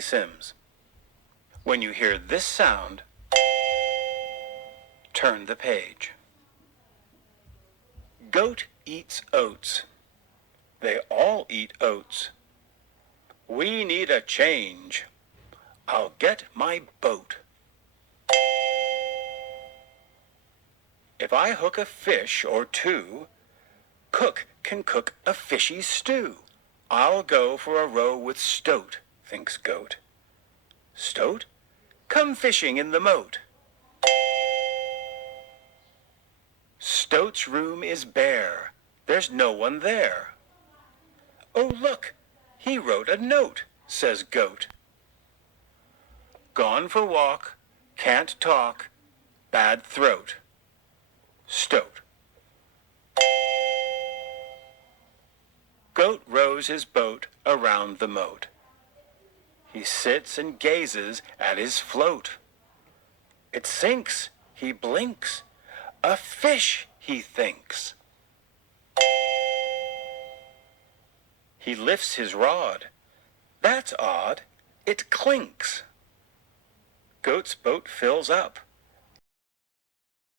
Charlie Sims. When you hear this sound, turn the page. Goat eats oats. They all eat oats. We need a change. I'll get my boat. If I hook a fish or two, cook can cook a fishy stew. I'll go for a row with Stoat, thinks Goat. Stoat, come fishing in the moat. Stoat's room is bare. There's no one there. Oh, look, he wrote a note, says Goat. Gone for walk, can't talk, bad throat. Stoat. Goat rows his boat around the moat. He sits and gazes at his float. It sinks, he blinks. A fish, he thinks. He lifts his rod. That's odd, it clinks. Goat's boat fills up.